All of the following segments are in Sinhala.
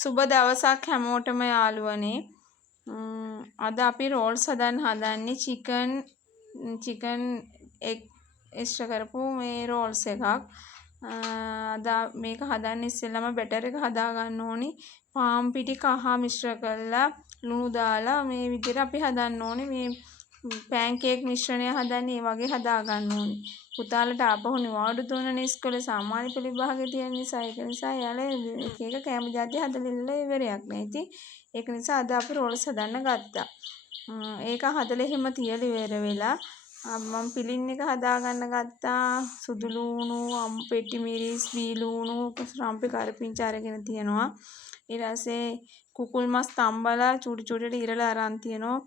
සුබ දවසක් හැමෝටම යාළුවනේ. අද අපි රෝල්ස් හදන්නේ චිකන් එක් එක්ස්ට්‍රා කරපු මේ රෝල්ස් එකක්. අද මේක හදන්න ඉස්සෙල්ලාම බැටර් එක හදා ගන්න ඕනි. පාන් පිටි කහ මිශ්‍ර කරලා ලුණු දාලා මේ විදිහට අපි හදන්න ඕනි. මේ පෑන් කේක් මිශ්‍රණය හදන්නේ ඒ වගේ හදා ගන්න ඕනි. පුතාලට ආපහු නිවාඩු දුන්නනේ ඉස්කෝලේ සාමාන්‍ය පෙළ විභාගෙ තියෙන නිසා ඒක නිසා එයාලා එක එක කෑම જાති හදලා ඉවරයක් නෑ. ඉතින් ඒක නිසා අද අපි රෝල්ස් හදන්න ගත්තා. ඒක හදලා එහෙම තියලා ඉවර වෙලා මම පිලින් එක හදා ගන්න ගත්තා. සුදු ලූණු, පෙට්ටි මිරිස්, බී ලූණු, රම්පි කරපිංචා අරගෙන තියෙනවා. ඊට පස්සේ කුකුල් මස් තම්බලා චූටි චූටියට ඉරලා අරන් තියෙනවා.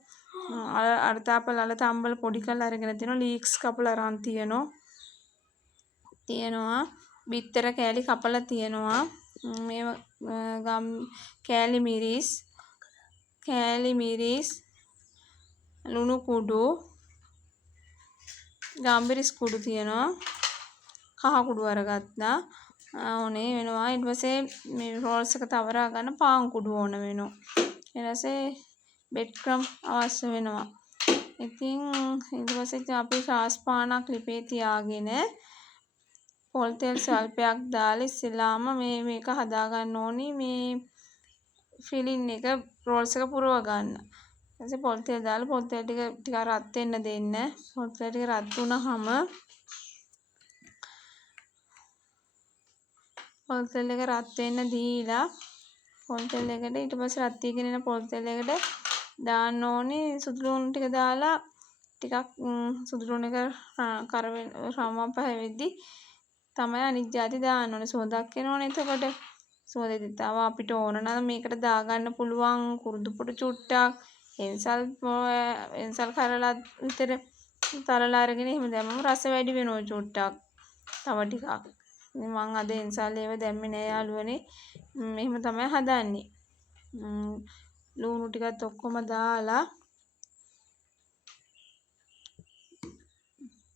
අර්තාපල අල තම්බල පොඩි කරලා අරගෙන තියෙනවා. ලීක්ස් කපලා අරන් තියෙනවා. බිත්තර කෑලි කපලා තියෙනවා. මේ කෑලි මිරිස්, ලුණු කුඩු, ගම්බිරිස් කුඩු තියෙනවා. කහ කුඩු අරගත්තා. ඕනේ වෙනවා. ඊට පස්සේ මේ රෝල්ස් එක තවරා ගන්න පාන් කුඩු ඕන වෙනවා. ඊට පස්සේ බෙඩ් ක්‍රම් අවශ්‍ය වෙනවා. ඉතින් ඊට පස්සේ අපි සාස් පානක් ලිපේ තියාගෙන පොල් තෙල් ස්වල්පයක් දාලා ඉස්සෙල්ලාම මේක හදා ගන්න ඕනි. මේ ෆිලින් එක රෝල්ස් එක පුරව ගන්න. ඊට පොල් තෙල් දාලා පොල් තෙල් ටික රත් වෙන්න දෙන්න. පොල් තෙල් ටික රත් වුණාම පොල් තෙල් එක රත් වෙන්න දීලා පොල් තෙල් එකට ඊට පස්සේ රත් වීගෙන එන පොල් තෙල් එකට දාන්න ඕනේ සුදු ලුණු ටික දාලා ටිකක් සුදු ලුණු එක රවුම් පහ තමයි අනිත් ಜಾති දාන්න ඕනේ. සුවඳක් එනවනේ එතකොට. සුවඳෙදි තව අපිට ඕන නම් මේකට දාගන්න පුළුවන් කුරුදු පොඩි චුට්ටක් එන්සල් කරලා විතර තරලා අරගෙන එහෙම දැම්මම රස වැඩි වෙනවා චුට්ටක්. තව ටිකක්. ඉතින් මම අද එන්සල් ඒව දැම්මේ නෑ යාළුවනේ. මෙහෙම තමයි හදන්නේ. ලුණු ටිකත් ඔක්කොම දාලා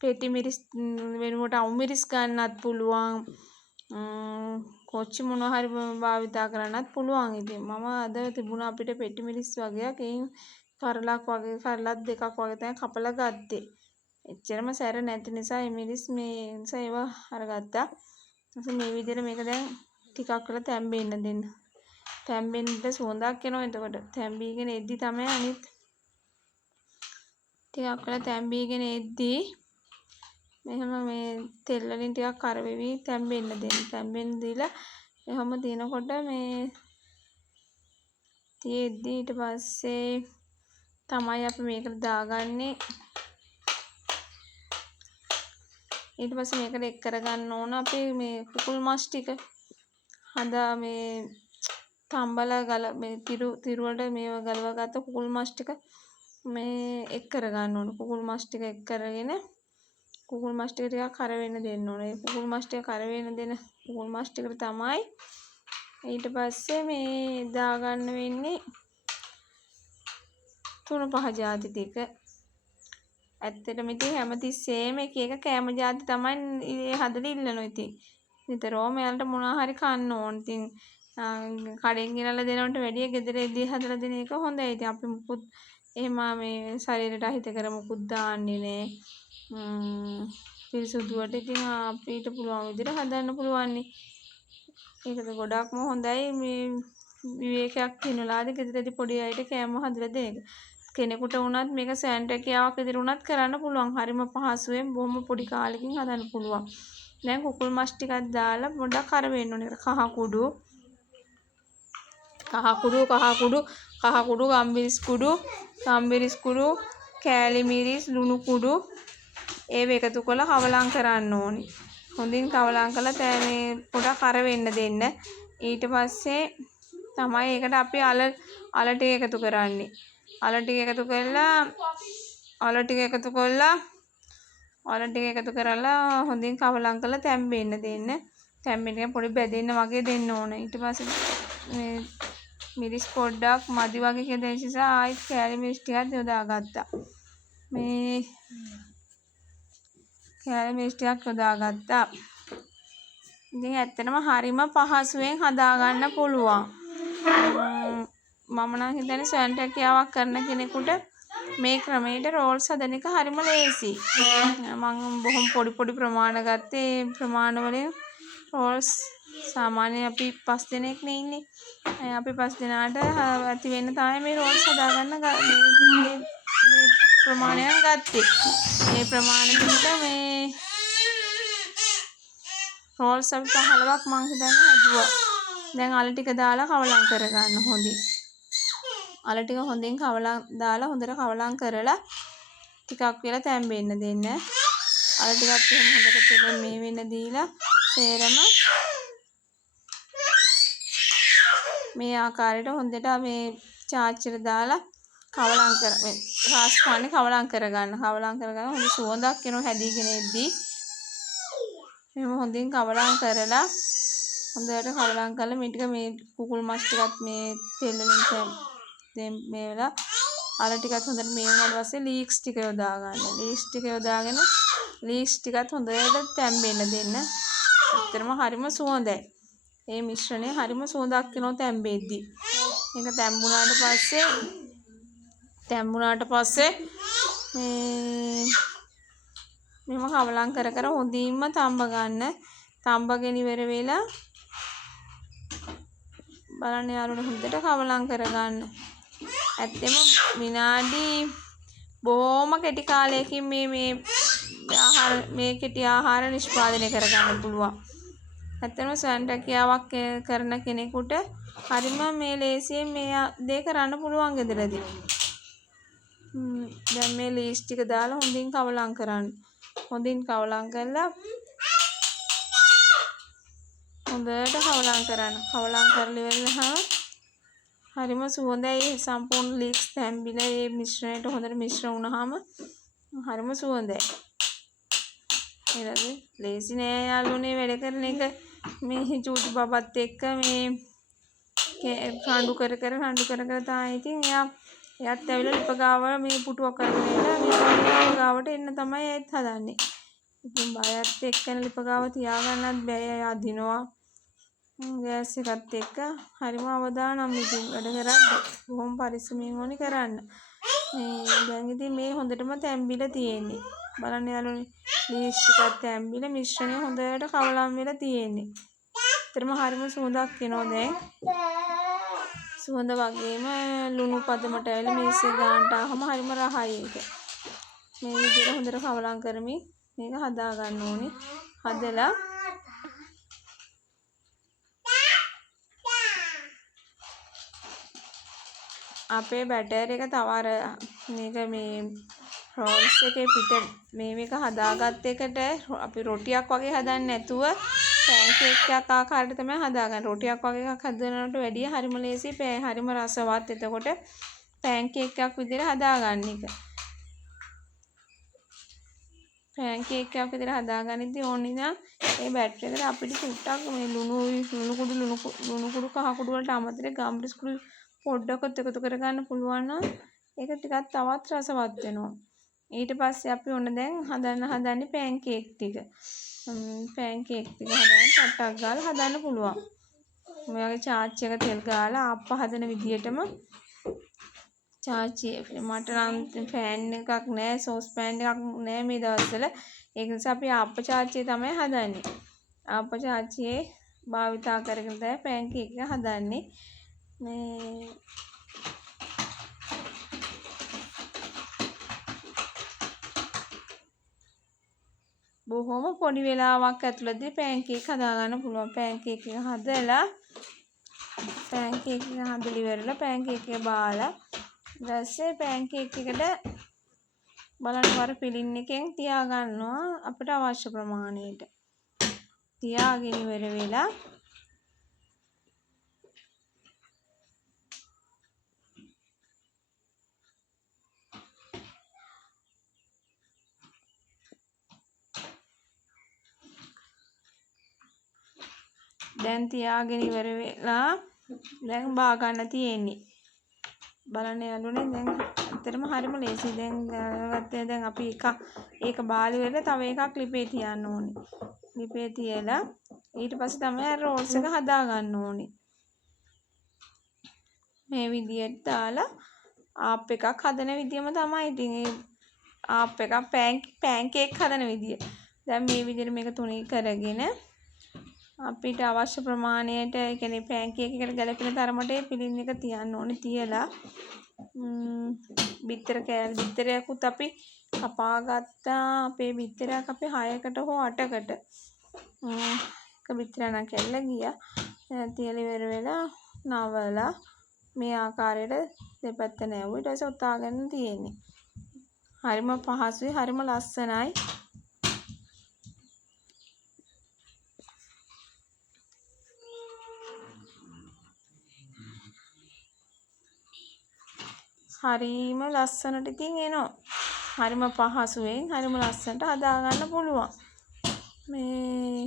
පෙටි මිරිස් වෙනුවට අවු මිරිස් ගන්නත් පුළුවන්. කොච්චි මොනවා හරි භාවිතා කරන්නත් පුළුවන්. ඉතින් මම අද තිබුණා අපිට පෙටි මිරිස් වගේක් ඒන් කරලක් දෙකක් වගේ තමයි කපලා ගත්තේ. එච්චරම සැර නැති නිසා මේ මිරිස් මේ නිසා ඒවා අරගත්තා. ඊට මේ විදිහට මේක දැන් ටිකක් වෙලා තැම්බෙන්න දෙන්න. තැම්බෙන්න සුවඳක් එනවා. එතකොට තැම්බීගෙන එද්දි තමයි අනිත් ටිකක් වෙලා තැම්බීගෙන එද්දි මෙහෙම මේ තෙල් වලින් ටිකක් කරවෙවි තැම්බෙන්න දෙන්න. තැම්බෙන්න දීලා එහෙම දිනකොට මේ තියෙද්දි ඊට පස්සේ තමයි අපි මේකට දාගන්නේ. ඊට පස්සේ මේකට එක් කරගන්න ඕන අපි මේ කුකුල් මස් ටික හදා මේ තම්බලා මේ තිරු වලට මේව ගලවා ගත්ත කුකුල් මස් ටික මේ එක් කරගන්න ඕන. කුකුල් මස් ටික එක් කරගෙන කුකුල් මස් ටික ටිකක් කර වෙන්න දෙන්න ඕනේ. කුකුල් මස් ටික කර වෙන්න දෙන කුකුල් මස් ටිකට තමයි ඊට පස්සේ මේ දාගන්න වෙන්නේ 3-5 ಜಾති ටික. ඇත්තටම ඉතින් හැමතිස්සෙම එක එක කෑම ಜಾති තමයි හදලා ඉල්ලනවා. ඉතින් නිතරම එයාලට මොනවා හරි කන්න ඕන. ඉතින් කඩෙන් ගෙනල්ලා දෙනවට වැඩිය ගෙදරදී හදලා දෙන එක හොඳයි. ඉතින් අපි මුකුත් එහෙම මේ ශරීරයට අහිත කර මුකුත් දාන්නේ නෑ. පිරිසුදුවට ඉතින් අපිට පුළුවන් විදිහට හදන්න පුළුවන් නේ. ඒකද ගොඩක්ම හොඳයි මේ විවේකයක් තියනලාද ගෙදරදී පොඩි අයට කෑම හදලා දෙන එක. කෙනෙකුට වුණත් මේක සෑන්ට්‍රියාවක් විදිහට වුණත් කරන්න පුළුවන්. හරිම පහසුවෙන් බොහොම පොඩි කාලෙකින් හදන්න පුළුවන්. දැන් කුකුල් මස් ටිකක් දාලා පොඩ්ඩක් කර වෙන්න ඕනේ. කහ කුඩු, ගම්බිරිස් කුඩු, කෑලි මිරිස්, ලුණු කුඩු ඒව එකතු කරලා කවලම් කරන්න ඕනේ. හොඳින් කවලම් කරලා මේ පොඩක් කර වෙන්න දෙන්න. ඊට පස්සේ තමයි ඒකට අපි අල ටික එකතු කරන්නේ. අල ටික එකතු කරලා හොඳින් කවලම් කරලා තැම්බෙන්න දෙන්න. තැම්බෙන්න පොඩි බැදෙන්න වගේ දෙන්න ඕන. ඊට පස්සේ මේ මිරිස් පොඩ්ඩක් මදි වගේ කියලා නිසා ආයෙත් කෑලි මිරිස් ටිකක් යොදාගත්තා. මේ කෑලි මිරිස් ටිකක් යොදාගත්තා. ඉතින් ඇත්තටම හරිම පහසුවෙන් හදාගන්න පුළුවන්. මම නම් හිතන්නේ ස්වයං රැකියාවක් කරන කෙනෙකුට මේ ක්‍රමයට රෝල්ස් හදන එක හරිම ලේසි. මම බොහොම පොඩි ප්‍රමාණ ගත්තේ. ඒ ප්‍රමාණ වලින් රෝල්ස් සාමාන්‍යයෙන් අපි 5 දෙනෙක්නේ ඉන්නේ. අපි 5 දෙනාට ඇති වෙන්න තමයි මේ රෝල්ස් හදාගන්න මේ ප්‍රමාණයක් ගත්තේ. මේ ප්‍රමාණය පිට මේ රෝල්ස් අපි 15ක් මං හිතන්නේ හදුවා. දැන් අල ටික දාලා කවලම් කරගන්න හොඳින්. අල ටික හොඳින් දාලා හොඳට කවලම් කරලා ටිකක් වෙලා තැම්බෙන්න දෙන්න. අල ටිකක් එහෙම හොඳට තෙලෙන් මේ වෙන්න දීලා සේරම මේ ආකාරයට හොඳට මේ චාච්චර දාලා කවලම් කර මේ රාස්පානේ කවලම් කරගන්න. කවලම් කරගන්න හොඳ සුවඳක් එනවා හැදීගෙන එද්දී. එහෙම හොඳින් කවලම් කරලා හොඳට කවලම් කරලා මේ ටික මේ කුකුල් මස් ටිකත් මේ තෙල් වලින් මේ වෙලා අල ටිකත් හොඳට මේ වුණාට පස්සේ ලීක්ස් ටික යොදා ගන්න. ලීක්ස් ටික යොදාගෙන ලීක්ස් ටිකත් හොඳට තැම්බෙන්න දෙන්න. ඇත්තටම හරිම සුවඳයි. මේ මිශ්‍රණය හරිම සුවඳක් එනවා තැම්බෙද්දී. මේක තැම්බුණාට පස්සේ මෙහෙම කවලම් කර හොඳින්ම තඹ ගන්න. තඹගෙන ඉවර වෙලා බලන්න යාළුවනේ හොඳට කවලම් කරගන්න. ඇත්තෙම විනාඩි බොහොම කෙටි කාලයකින් මේ කෙටි ආහාර නිෂ්පාදනය කරගන්න පුළුවන්. ඇත්තටම ස්වයං රැකියාවක් කරන කෙනෙකුට හරිම මේ ලේසියෙන් මේ දේ කරන්න පුළුවන් ගෙදරදී. දැන් මේ ලීස් ටික දාලා හොඳින් කවලම් කරන්න. හොඳින් කවලම් කරලා හොඳට කවලම් කරන්න. කවලම් කරලා ඉවරනහම හරිම සුවඳයි. සම්පූර්ණ ලීක්ස් තැම්බිලා මේ මිශ්‍රණයට හොඳට මිශ්‍ර වුණාම හරිම සුවඳයි. ඊළඟ ලේසි නෑ යාළුවනේ වැඩ කරන එක. මේ චූටි බබත් එක්ක මේ රණ්ඩු කර තාම ඉතින් එයාත් ඇවිල්ලා ලිප ගාව මේ පුටුවක් කරගෙන ඉන්න මේ ලිප ගාවට එන්න තමයි ඒත් හදන්නේ. ඉතින් බයත් එක්කන ලිප ගාව තියාගන්නත් බෑ. අදිනවා. ගෑස් එකත් එක්ක හරිම අවදානම් ඉතින් වැඩ කරද්දී බොහොම පරිස්සමින් ඕනි කරන්න. මේ දැන් ඉතින් මේ හොඳටම තැම්බිලා තියෙන්නේ. බලන්න යාළුවනේ ලීස් ටිකක් තැම්බිලා මිශ්‍රණය හොඳට කවලම් වෙලා තියෙන්නේ. ඇත්තටම හරිම සුවඳක් එනවා දැන්. සුවඳ වගේම ලුණු පදමට ඇවිල්ලා මේසේ ගානට ආවම හරිම රහයි ඒක. මේ විදිහට හොඳට කවලම් කරමින් මේක හදා ගන්න ඕනේ. හදලා අපේ බැටර් එක තව අර මේක මේ රෝල්ස් එකේ පිට මේක හදාගත්ත එකට අපි රොටියක් වගේ හදන්නේ නැතුව පැන්කේක් එකක් ආකාරයට තමයි හදාගන්නේ. රොටියක් වගේ එකක් හදනවට වැඩිය හරිම ලේසි. හරිම රසවත්. එතකොට පැන්කේක් එකක් විදිහට හදාගන්න එක. පැන්කේක් එකක් විදිහට හදාගනිද්දී ඕනේ නම් මේ බැටර් එකට අපිට චුට්ටක් මේ ලුණු කුඩු කහ කුඩු වලට අමතරව ගම්රිස් කුඩු පොඩ්ඩක්වත් එකතු කරගන්න පුළුවන් නම් ඒක ටිකක් තවත් රසවත් වෙනවා. ඊට පස්සේ අපි ඔන්න දැන් හදන්නේ පැන්කේක් ටික. පැන්කේක් ටික හදන්න චට්ටක් ගාලා හදන්න පුළුවන්. මේ වගේ චාච්චි එක තෙල් ගාලා ආප්ප හදන විදියටම චාච්චි මට නම් පෑන් එකක් නෑ, සෝස් පෑන් එකක් නෑ මේ දවස්වල. ඒක නිසා අපි ආප්ප චාච්චිය තමයි හදන්නේ. ආප්ප චාච්චියේ භාවිතා කරගෙන තමයි පැන්කේක් එක හදන්නේ. මේ බොහොම පොඩි වෙලාවක් ඇතුළතදී පැන්කේක් හදාගන්න පුළුවන්. පැන්කේක් එක හදලා ඉවරලා පැන්කේක් එක බාලා ඊපස්සේ පැන්කේක් එකට බලන්න වර පිළින් එකෙන් තියාගන්නවා අපිට අවශ්‍ය ප්‍රමාණයට. තියාගෙන ඉවර වෙලා දැන් තියාගෙන ඉවර වෙලා දැන් බා ගන්න තියෙන්නේ. බලන්න යාළුවනේ දැන් ඇත්තටම හරිම ලේසි. දැන් අපි ඒක බාලි වෙලා තව එකක් ලිපේ තියන්න ඕනේ. ලිපේ තියලා ඊට පස්සේ තමයි රෝල්ස් එක හදා ගන්න ඕනේ. මේ විදියට දාලා ආප් එකක් හදන විදියම තමයි. ඉතින් ඒ ආප් එකක් පෑන් කේක් හදන විදිය. දැන් මේ විදියට මේක තුනී කරගෙන අපිට අවශ්‍ය ප්‍රමාණයට ඒ කියන්නේ පෑන් කේක් එකට ගැලපෙන තරමට පිළින් එක තියන්න ඕනේ. තියලා බිත්තරයකුත් අපි කපා ගත්තා. අපේ බිත්තරයක් අපි 6කට හෝ 8කට එක බිත්තරයක් නම් කැඩලා ගියා. තියලා ඉවර වෙලා නවලා මේ ආකාරයට දෙපැත්ත නැවුවා. ඊට පස්සේ ඔතා ගන්න තියෙන්නේ. හරිම පහසුයි, හරිම ලස්සනයි. හරිම ලස්සනට ඉතින් එනවා. හරිම පහසුවෙන් හරිම ලස්සනට හදා ගන්න පුළුවන්. මේ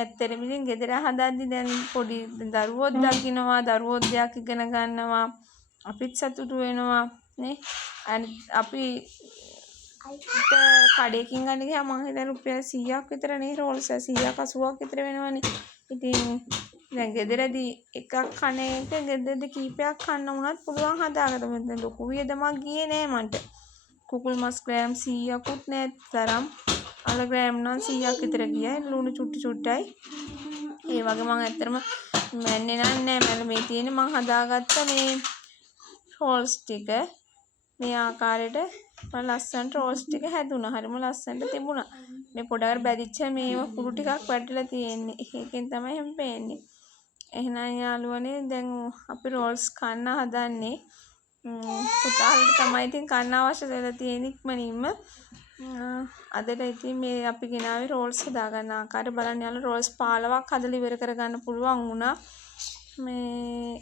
ඇත්තටම ඉතින් ගෙදර හදද්දි දැන් පොඩි දරුවෝත් දකින්නවා, දරුවෝත් දෙයක් ඉගෙන ගන්නවා. අපිත් සතුටු වෙනවා නේ. අපි කඩේකින් ගන්න ගියාම මං හිතන්නේ රුපියල් 100ක් විතර නේ රෝල්ස් 100ක් 80ක් විතර වෙනවනේ. ඉතින් දැන් ගෙදරදී එකක් කන එක ගෙදරදී කීපයක් කන්න වුණත් පුළුවන් හදාගන්න. දැන් ලොකු වියදමක් ගියේ නෑ මට. කුකුල් මස් ග්‍රෑම් 100කුත් නෑ තරම්. අල ග්‍රෑම් නම් 100ක් විතර ගියා. ලුණු චුට්ටයි. ඒ වගේ මං ඇත්තටම මැන්නේ නෑ. මේ තියෙන්නේ මං හදාගත්ත මේ රෝල්ස් ටික. මේ ආකාරයට ලස්සනට රෝල්ස් ටික හැදුනා. හරිම ලස්සනට තිබුණා. මේ පොඩකට බැදිච්ච මේව කුඩු ටිකක් වැටිලා තියෙන්නේ. ඒකෙන් තමයි එහෙම පේන්නේ. එහෙනම් යාළුවනේ දැන් අපි රෝල්ස් කන්න හදන්නේ. පුතාලට තමයි ඉතින් කන්න අවශ්‍ය වෙලා තියෙන්නේ ඉක්මනින්ම. අදට ඉතින් මේ අපි ගෙනාවේ රෝල්ස් හදාගන්න ආකාරය බලන්න යාළුවා. රෝල්ස් 15ක් හදලා ඉවර කරගන්න පුළුවන් වුණා. මේ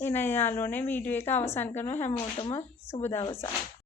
එහෙනම් යාළුවනේ වීඩියෝ එක අවසන් කරනවා. හැමෝටම සුබ දවසක්.